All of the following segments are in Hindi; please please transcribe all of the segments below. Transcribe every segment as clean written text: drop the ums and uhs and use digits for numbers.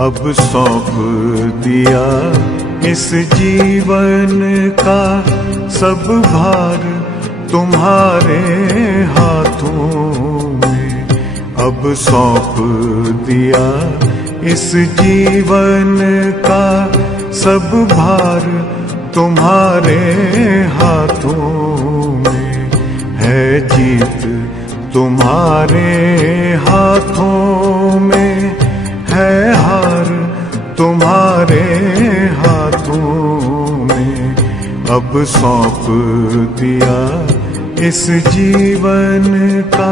अब सौंप दिया इस जीवन का सब भार तुम्हारे हाथों में। अब सौंप दिया इस जीवन का सब भार तुम्हारे हाथों में। है जीत तुम्हारे हाथों में, है हार तुम्हारे हाथों में। अब सौंप दिया इस जीवन का।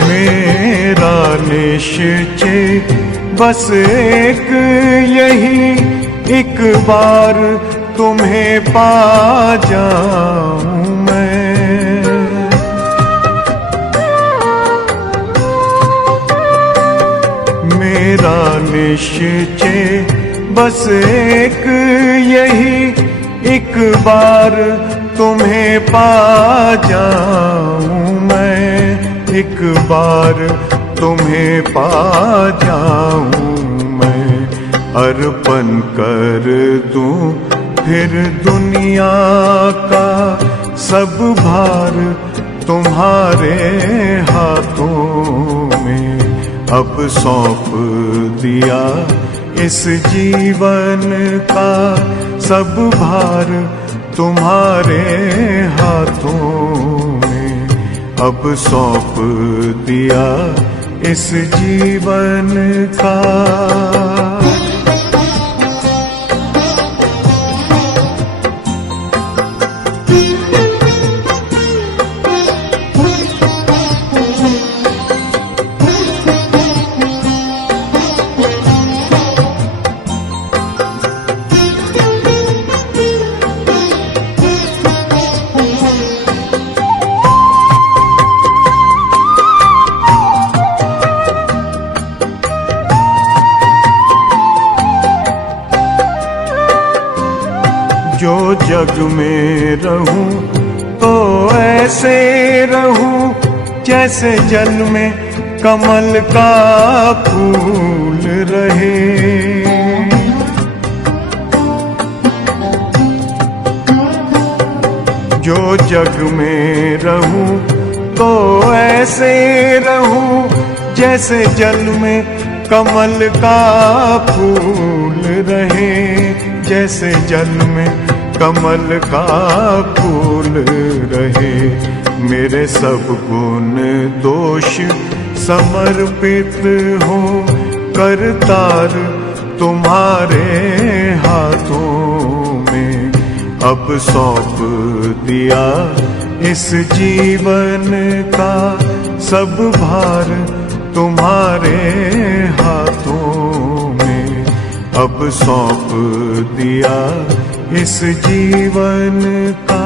मेरा निश्चय बस एक यही, एक बार तुम्हें पा जाऊं मैं। मेरा निश्चय बस एक यही, एक बार तुम्हें पा जाऊं मैं। एक बार तुम्हें पा जाऊं मैं। अर्पण कर दूं फिर दुनिया का सब भार तुम्हारे हाथों में। अब सौंप दिया इस जीवन का सब भार तुम्हारे हाथों में। अब सौंप दिया इस जीवन का। जो जग में रहूं तो ऐसे रहूं जैसे जल में कमल का फूल रहे। जो जग में रहूं तो ऐसे रहूं जैसे जल में कमल का फूल रहे। जैसे जल में कमल का फूल रहे। मेरे सब गुण दोष समर्पित हो करतार तुम्हारे हाथों में। अब सौंप दिया इस जीवन का सब भार तुम्हारे हाथों में। अब सौंप दिया इस जीवन का।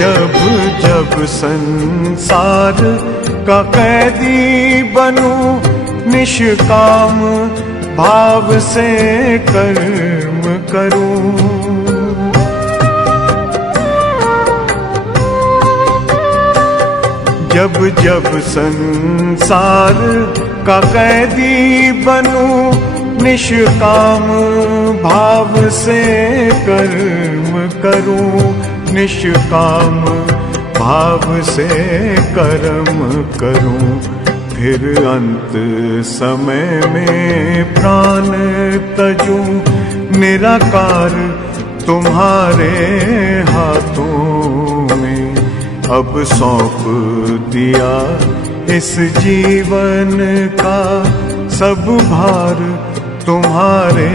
जब जब संसार का कैदी बनूं निष्काम भाव से कर्म करूं। जब जब संसार का कैदी बनूं निष्काम भाव से कर्म करूं। निष्काम भाव से कर्म करूं। फिर अंत समय में प्राण तजूं निराकार तुम्हारे हाथों में। अब सौंप दिया इस जीवन का सब भार तुम्हारे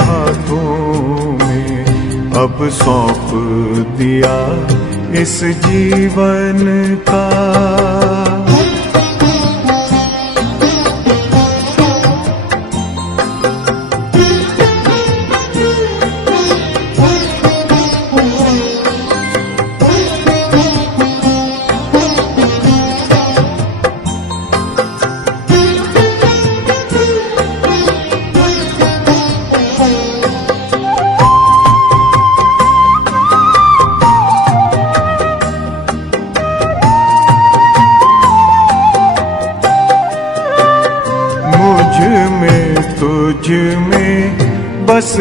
हाथों में अब सौंप दिया इस जीवन का। मुझ में तुझ में बस